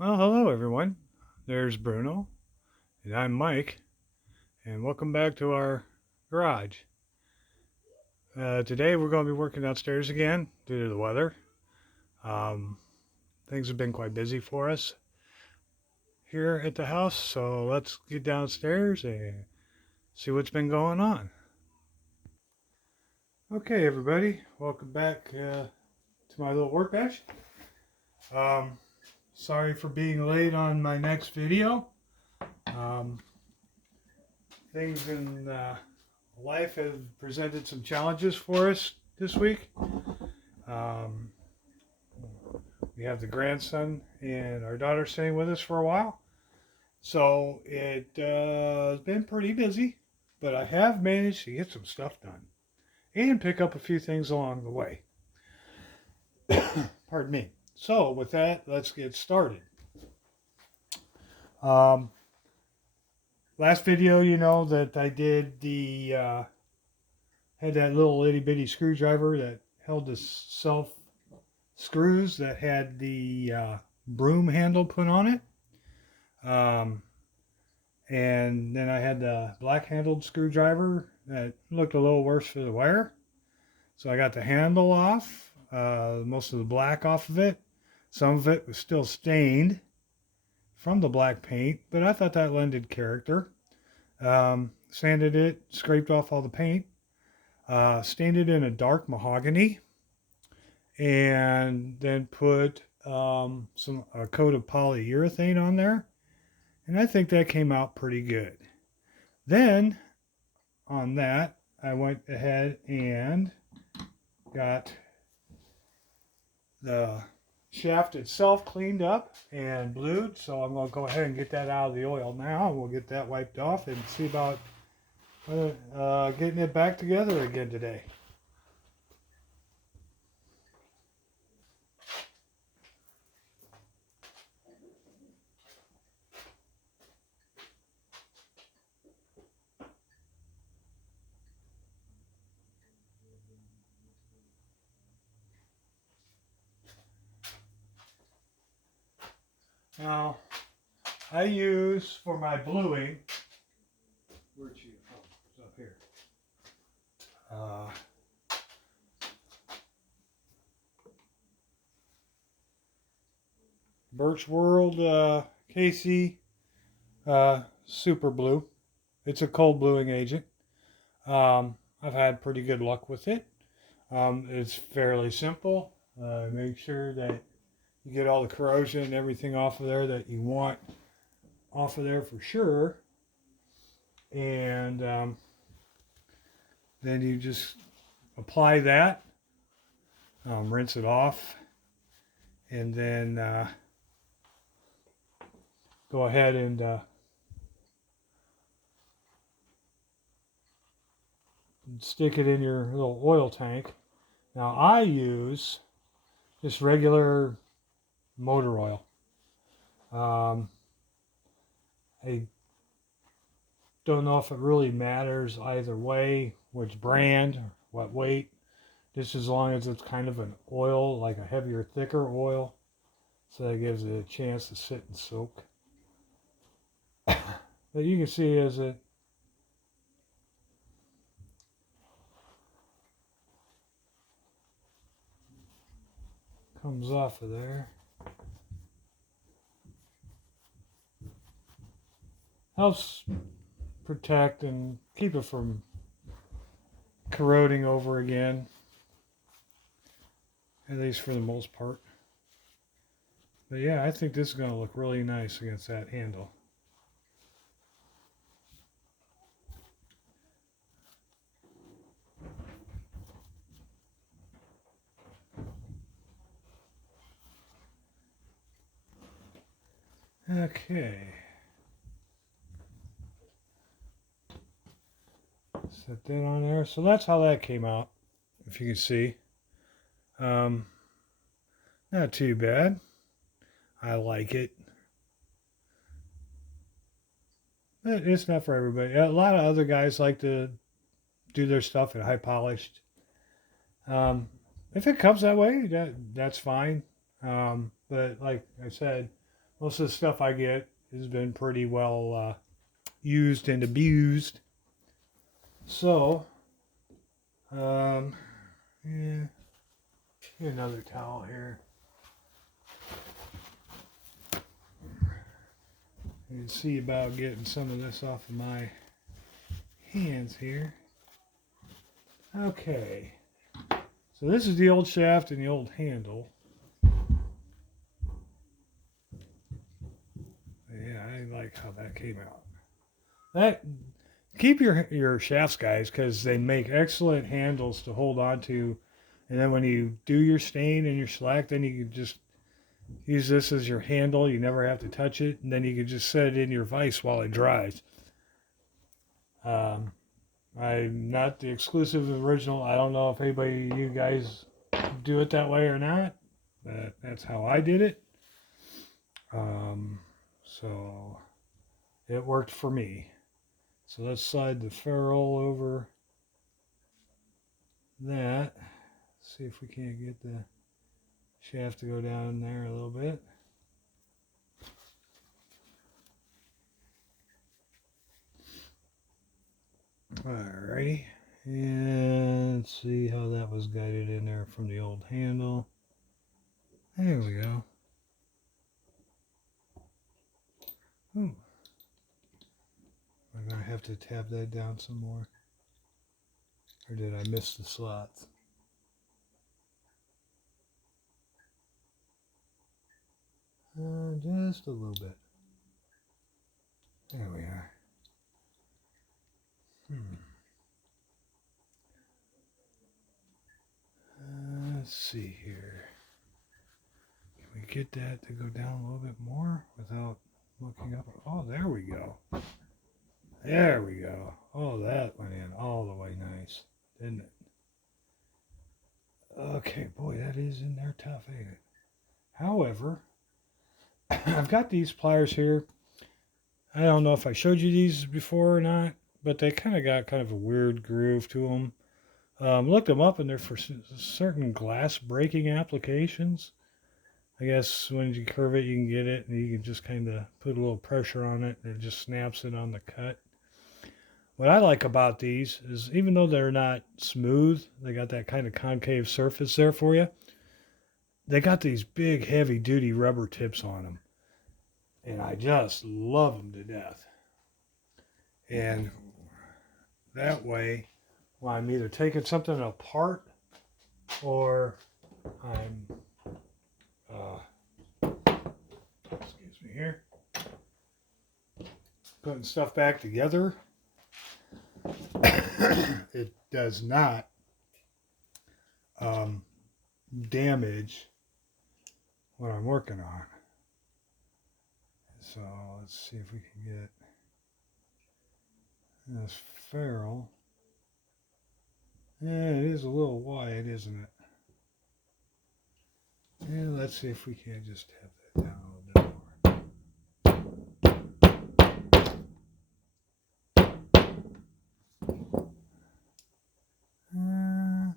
Well, hello everyone. There's Bruno, and I'm Mike, and welcome back to our garage. Today we're going to be working downstairs again due to the weather. Um, Things have been quite busy for us here at the house, so let's get downstairs and see what's been going on. Okay, everybody, welcome back to my little workbench. Um, Sorry for being late on my next video. Um, Things in life have presented some challenges for us this week. Um, we have the grandson and our daughter staying with us for a while. So it's been pretty busy, but I have managed to get some stuff done and pick up a few things along the way. Pardon me. So with that, let's get started. Um, Last video, you know that I did had that little itty bitty screwdriver that held the self screws that had the broom handle put on it. Um, and then I had the black handled screwdriver that looked a little worse for the wear. So I got the handle off, most of the black off of it. Some of it was still stained from the black paint, but I thought that lended character. Sanded it, scraped off all the paint, stained it in a dark mahogany, and then put a coat of polyurethane on there, and I think that came out pretty good. Then on that, I went ahead and got the shaft itself cleaned up and blued. So I'm going to go ahead and get that out of the oil now. We'll get that wiped off and see about getting it back together again today. Now, I use for my bluing, where'd you, oh, it's up here. Birch World KC Super Blue. It's a cold bluing agent. I've had pretty good luck with it. It's fairly simple. Make sure that you get all the corrosion and everything off of there that you want off of there for sure. And then you just apply that, rinse it off, and then go ahead and stick it in your little oil tank. Now I use just regular motor oil. I don't know if it really matters either way, which brand, or what weight, just as long as it's kind of an oil, like a heavier, thicker oil, so that gives it a chance to sit and soak. But you can see as it comes off of there, helps protect and keep it from corroding over again, at least for the most part. But yeah, I think this is going to look really nice against that handle. Okay. Set that on there. So that's how that came out, if you can see. Um, Not too bad. I like it. But it's not for everybody. A lot of other guys like to do their stuff in high polished. If it comes that way, that's fine. But like I said, most of the stuff I get has been pretty well used and abused. So, yeah, get another towel here. You can see about getting some of this off of my hands here. Okay, so this is the old shaft and the old handle. Yeah, I like how that came out. That keep your shafts, guys, because they make excellent handles to hold on to. And then when you do your stain and your slack, then you can just use this as your handle. You never have to touch it, and then you can just set it in your vise while it dries. I'm not the exclusive original. I don't know if anybody, you guys, do it that way or not. But that's how I did it. So it worked for me. So let's slide the ferrule over that. See if we can't get the shaft to go down there a little bit. Alrighty. And let's see how that was guided in there from the old handle. There we go. Ooh. I'm going to have to tap that down some more. Or did I miss the slots? Just a little bit. There we are. Let's see here. Can we get that to go down a little bit more without looking up? Oh, there we go. There we go. Oh, that went in all the way nice, didn't it? Okay, boy, that is in there tough, ain't it? However, I've got these pliers here. I don't know if I showed you these before or not, but they kind of got kind of a weird groove to them. Looked them up, and they're for certain glass breaking applications. I guess when you curve it, you can get it, and you can just kind of put a little pressure on it, and it just snaps it on the cut. What I like about these is even though they're not smooth, they got that kind of concave surface there for you. They got these big, heavy-duty rubber tips on them, and I just love them to death. And that way, when I'm either taking something apart or I'm, excuse me here, putting stuff back together, it does not damage what I'm working on. So let's see if we can get this ferrule. Yeah, it is a little wide, isn't it? Yeah, let's see if we can't just tap that down a little bit more.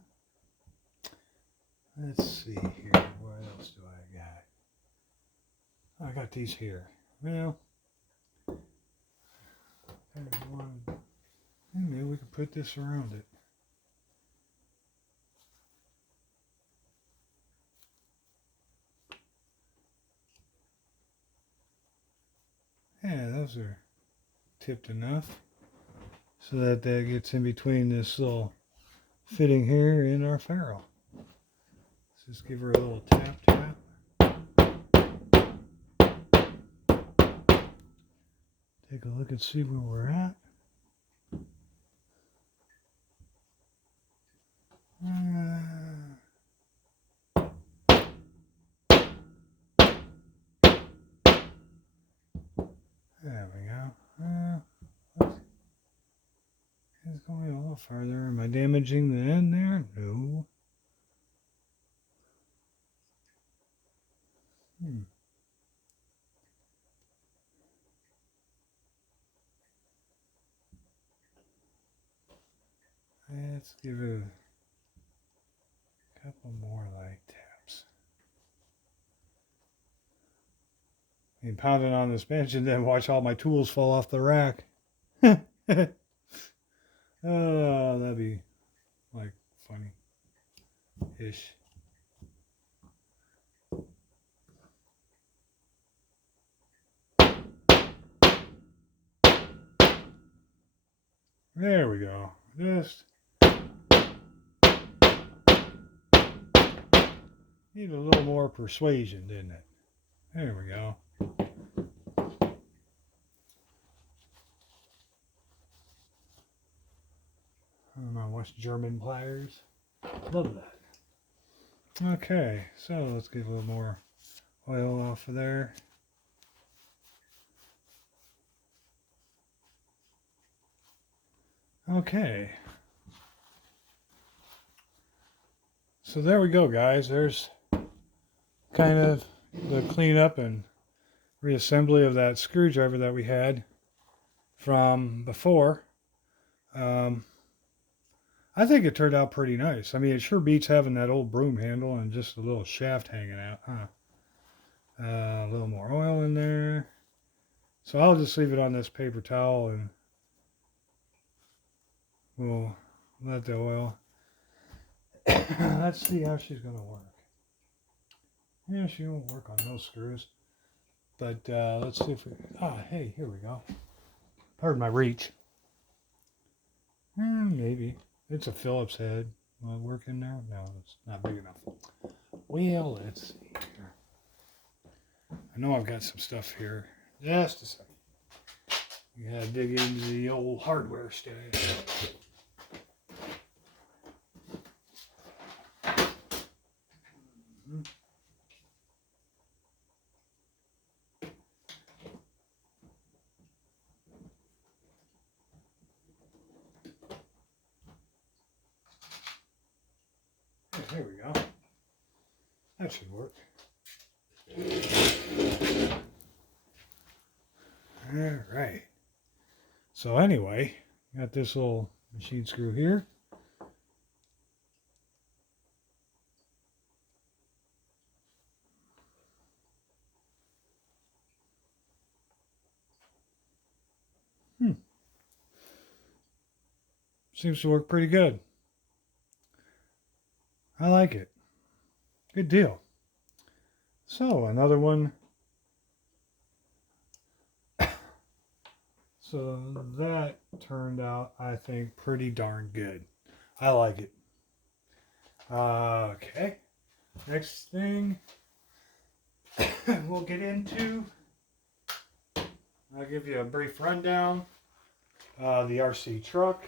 Let's see here. What else do I got? I got these here. Well, maybe we could put this around it. Yeah, those are tipped enough so that gets in between this little fitting here in our ferrule. Let's just give her a little tap. Take a look and see where we're at. There we go. It's going a little farther. Am I damaging the end there? No. Let's give it a couple more light taps. and pounding on this bench and then watch all my tools fall off the rack. Oh, that'd be like funny-ish. There we go. Just need a little more persuasion, didn't it? There we go. I don't know what's German pliers. Love that. Okay, so let's get a little more oil off of there. Okay. So there we go, guys. There's kind of the cleanup and reassembly of that screwdriver that we had from before. I think it turned out pretty nice. I mean, it sure beats having that old broom handle and just a little shaft hanging out, huh? A little more oil in there. So I'll just leave it on this paper towel and we'll let the oil. Let's see how she's going to work. Yeah, she won't work on those screws. But let's see if we... hey, here we go. Pardon my reach. Maybe. It's a Phillips head. Will it work in there? No, it's not big enough. Well, let's see here. I know I've got some stuff here. Just a second. You gotta dig into the old hardware stash. There we go. That should work. All right. So anyway, got this little machine screw here. Seems to work pretty good. I like it. Good deal. So another one. So that turned out, I think, pretty darn good. I like it. Okay. Next thing we'll get into, I'll give you a brief rundown. The RC truck.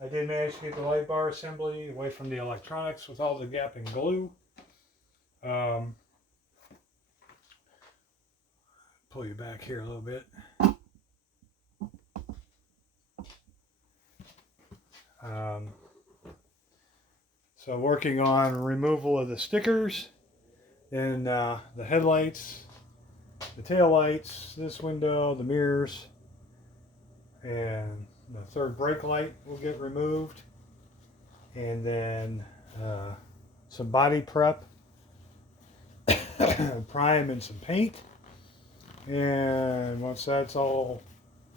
I did manage to get the light bar assembly away from the electronics with all the gapping glue. Pull you back here a little bit. So working on removal of the stickers and the headlights, the tail lights, this window, the mirrors, and the third brake light will get removed, and then some body prep, prime, and some paint. And once that's all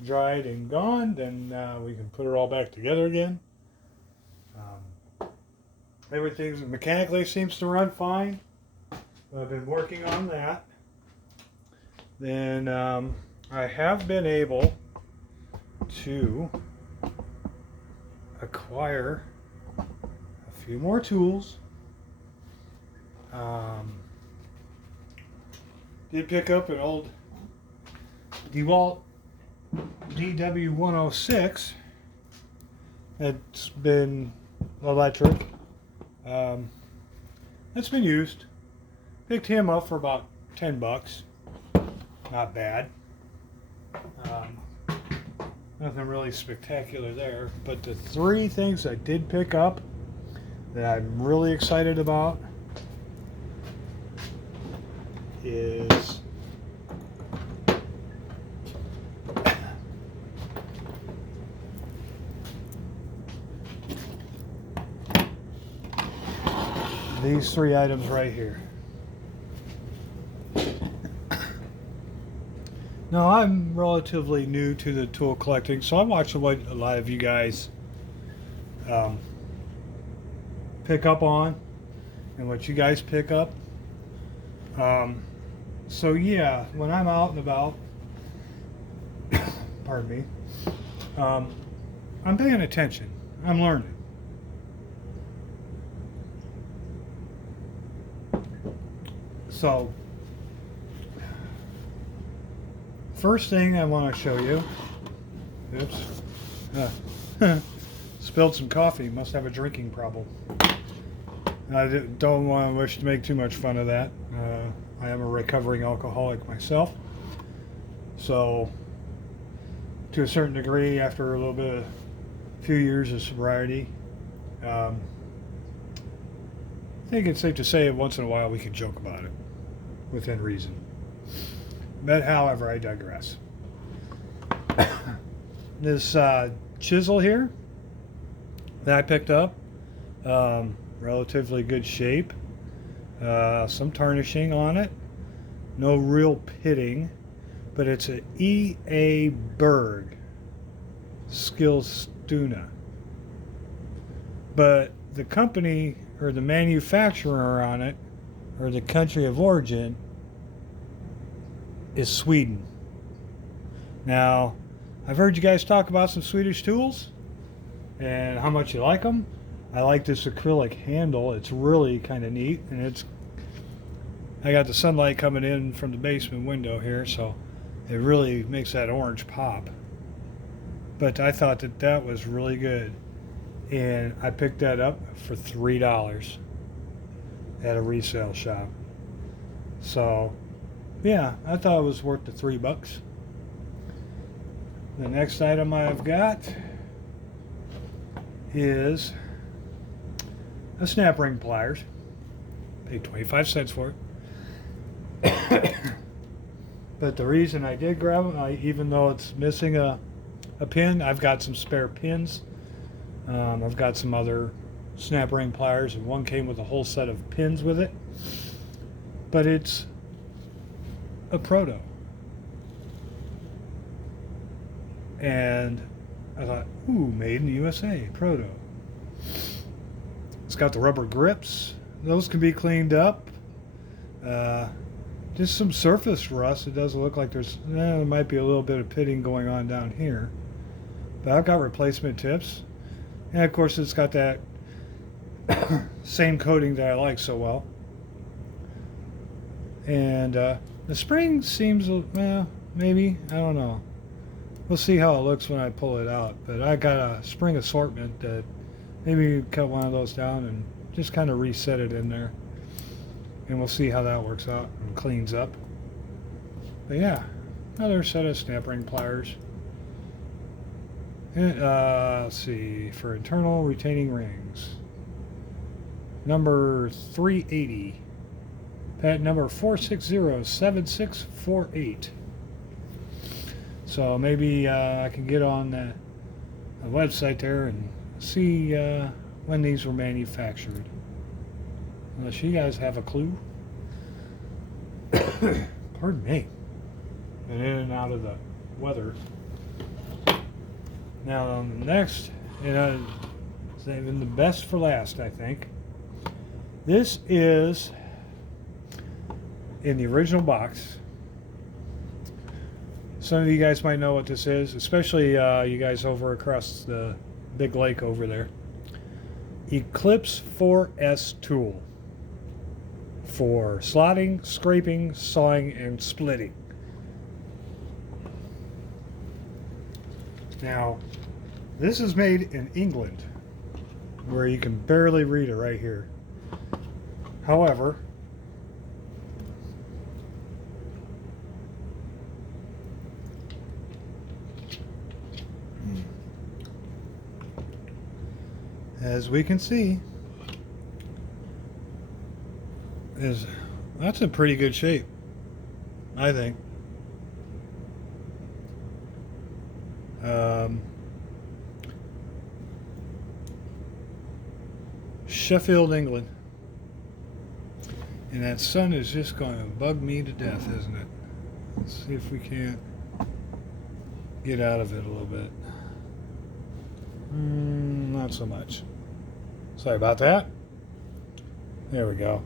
dried and gone, then we can put it all back together again. Everything mechanically seems to run fine. I've been working on that. Then I have been able to acquire a few more tools. Did pick up an old DeWalt DW106. It's been electric. It's been used. Picked him up for about $10. Not bad. Nothing really spectacular there. But the three things I did pick up that I'm really excited about is these three items right here. Now, I'm relatively new to the tool collecting, so I watch what a lot of you guys um, pick up on and what you guys pick up. Um, so, yeah, when I'm out and about, pardon me, um, I'm paying attention. I'm learning. So, first thing I want to show you, oops, spilled some coffee, must have a drinking problem. I don't want to wish to make too much fun of that. I am a recovering alcoholic myself. So, to a certain degree, after a little bit of few years of sobriety, I think it's safe to say once in a while we can joke about it within reason. But however, I digress. This chisel here that I picked up, relatively good shape, some tarnishing on it, no real pitting, but it's a E.A. Berg Skilstuna. But the company or the manufacturer on it, or the country of origin, is Sweden. Now, I've heard you guys talk about some Swedish tools and how much you like them. I like this acrylic handle. It's really kind of neat, and I got the sunlight coming in from the basement window here, so it really makes that orange pop. But I thought that was really good, and I picked that up for $3 at a resale shop. So, yeah, I thought it was worth the $3. The next item I've got is a snap ring pliers. Paid 25 cents for it. But the reason I did grab them, even though it's missing a pin, I've got some spare pins. I've got some other snap ring pliers, and one came with a whole set of pins with it. But it's a Proto. And I thought, ooh, made in the USA, Proto. It's got the rubber grips. Those can be cleaned up. Just some surface rust. It doesn't look like there might be a little bit of pitting going on down here. But I've got replacement tips. And of course it's got that same coating that I like so well. And the spring seems, well, maybe, I don't know. We'll see how it looks when I pull it out. But I got a spring assortment that maybe cut one of those down and just kind of reset it in there. And we'll see how that works out and cleans up. But yeah, another set of snap ring pliers. And, let's see, for internal retaining rings. Number 380. Patent number 4607648. So maybe I can get on the website there and see when these were manufactured. Unless you guys have a clue. Pardon me. And in and out of the weather. Now, next, saving the best for last, I think. This is in the original box. Some of you guys might know what this is, especially you guys over across the big lake over there. Eclipse 4S tool for slotting, scraping, sawing, and splitting. Now, this is made in England, where you can barely read it right here. However, as we can see, that's in pretty good shape, I think. Sheffield, England. And that sun is just going to bug me to death, isn't it? Let's see if we can't. get out of it a little bit. Not so much. Sorry about that. There we go.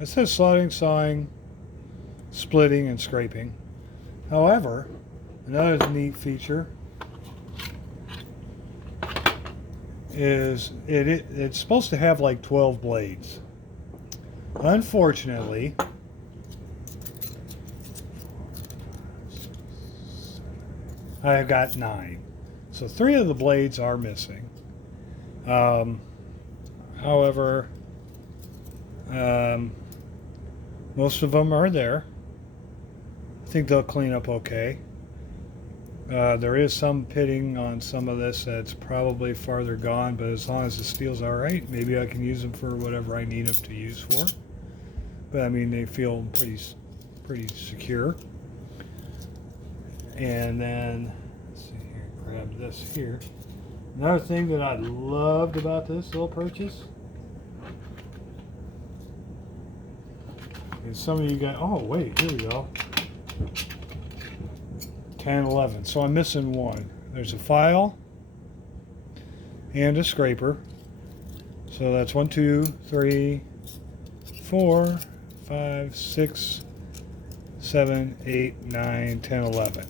It says slotting, sawing, splitting, and scraping. However, another neat feature is it's supposed to have like 12 blades. Unfortunately, I have got 9. So 3 of the blades are missing. However, most of them are there. I think they'll clean up okay. There is some pitting on some of this that's probably farther gone, but as long as the steel's all right, maybe I can use them for whatever I need them to use for. But I mean, they feel pretty secure. And then, let's see here, grab this here. Another thing that I loved about this little purchase is some of you guys, oh wait, here we go. 10, 11. So I'm missing one. There's a file and a scraper. So that's 1, 2, 3, 4, 5, 6, 7, 8, 9, 10, 11.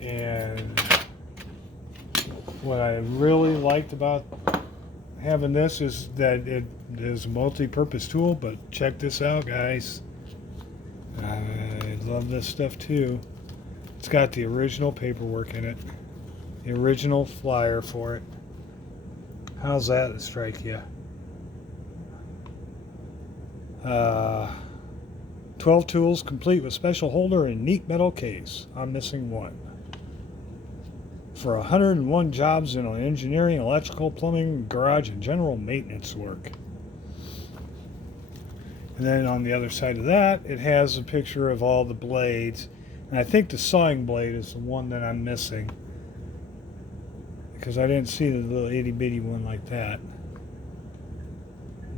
And what I really liked about having this is that it is a multi-purpose tool, but check this out, guys. I love this stuff too. It's got the original paperwork in it, the original flyer for it. How's that strike you? 12 tools complete with special holder and neat metal case. I'm missing one. For 101 jobs in engineering, electrical, plumbing, garage, and general maintenance work. And then on the other side of that, it has a picture of all the blades. And I think the sawing blade is the one that I'm missing, because I didn't see the little itty bitty one like that.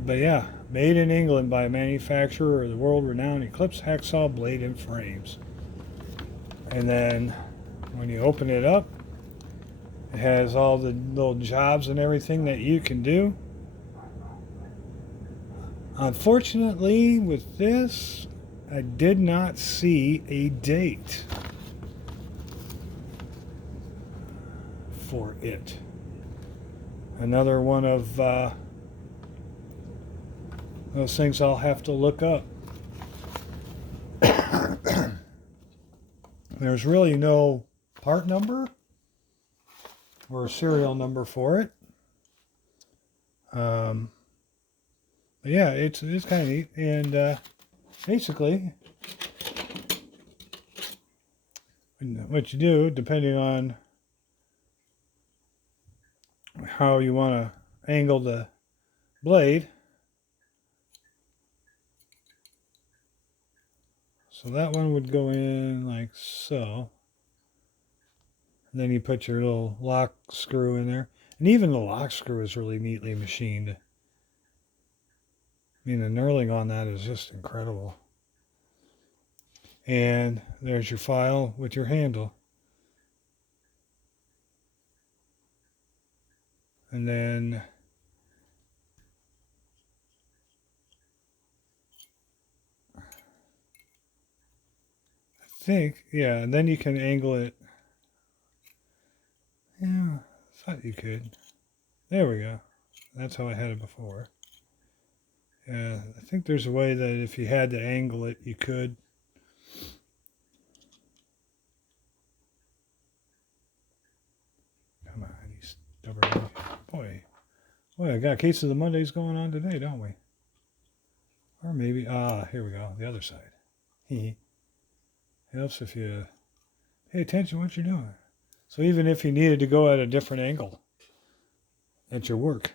But yeah, made in England by a manufacturer of the world-renowned Eclipse hacksaw blade and frames. And then when you open it up, it has all the little jobs and everything that you can do. Unfortunately, with this, I did not see a date for it. Another one of those things I'll have to look up. There's really no part number or a serial number for it. But yeah, it's kind of neat. And basically, what you do, depending on how you want to angle the blade. So that one would go in like so. And then you put your little lock screw in there. And even the lock screw is really neatly machined. I mean, the knurling on that is just incredible. And there's your file with your handle. And then I think, yeah, and then you can angle it. Yeah, I thought you could. There we go. That's how I had it before. Yeah, I think there's a way that if you had to angle it, you could. Come on, you stubborn boy. Boy, I got a case of the Mondays going on today, don't we? Or maybe, here we go, the other side. Helps if you pay attention to what you're doing. So even if you needed to go at a different angle at your work.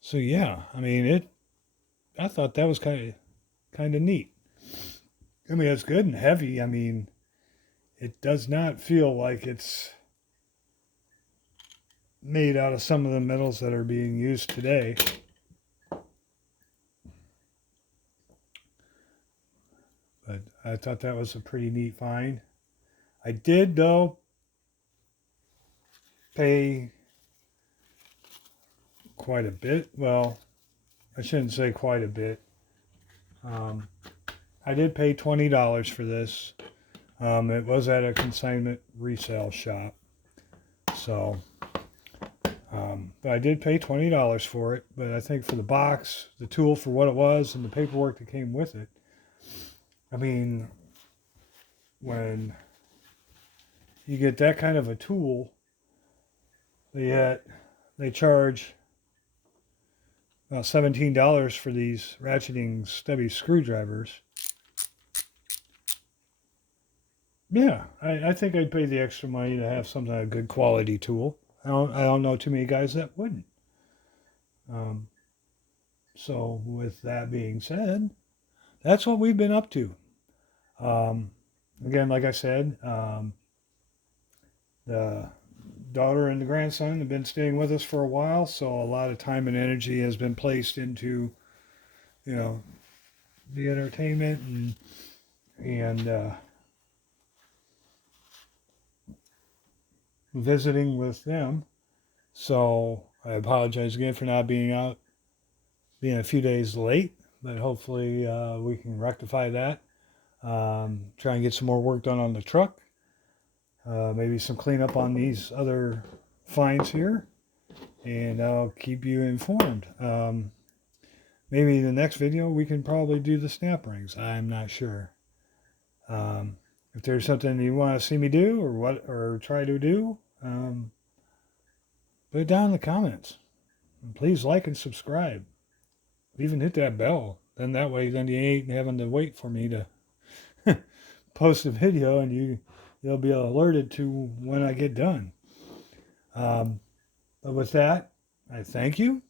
So yeah, I mean, I thought that was kind of neat. I mean, it's good and heavy. I mean, it does not feel like it's made out of some of the metals that are being used today. But I thought that was a pretty neat find. I did, though, pay quite a bit. Well, I shouldn't say quite a bit. I did pay $20 for this. It was at a consignment resale shop. So, but I did pay $20 for it. But I think for the box, the tool for what it was, and the paperwork that came with it, I mean, when you get that kind of a tool, yet they charge about $17 for these ratcheting stubby screwdrivers. Yeah, I think I'd pay the extra money to have something, a good quality tool. I don't know too many guys that wouldn't. Um, so with that being said, that's what we've been up to. Um, again, like I said, the daughter and the grandson have been staying with us for a while, so a lot of time and energy has been placed into, you know, the entertainment and visiting with them. So I apologize again for not being out, being a few days late, but hopefully we can rectify that. Try and get some more work done on the truck. Maybe some cleanup on these other finds here, and I'll keep you informed. Maybe in the next video we can probably do the snap rings. I'm not sure. If there's something you want to see me do or try to do, put it down in the comments. And please like and subscribe. Even hit that bell. Then that way, then you ain't having to wait for me to post a video, and you'll be alerted to when I get done. But with that, I thank you,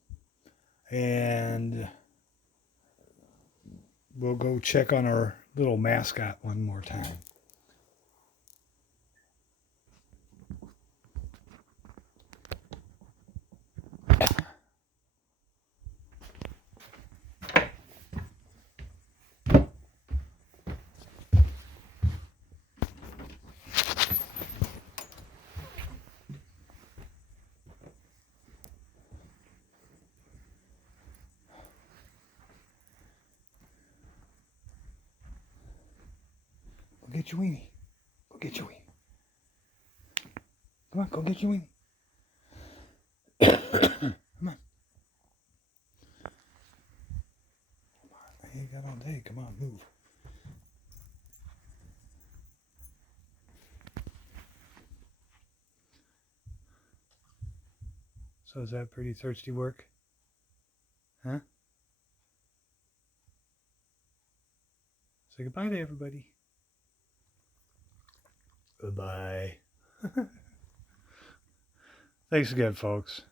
and we'll go check on our little mascot one more time. Go get your weenie. Go get your weenie. Come on, go get your weenie. Come on. I ain't got all day. Come on, move. So is that pretty thirsty work? Huh? Say goodbye to everybody. Goodbye. Thanks again, folks.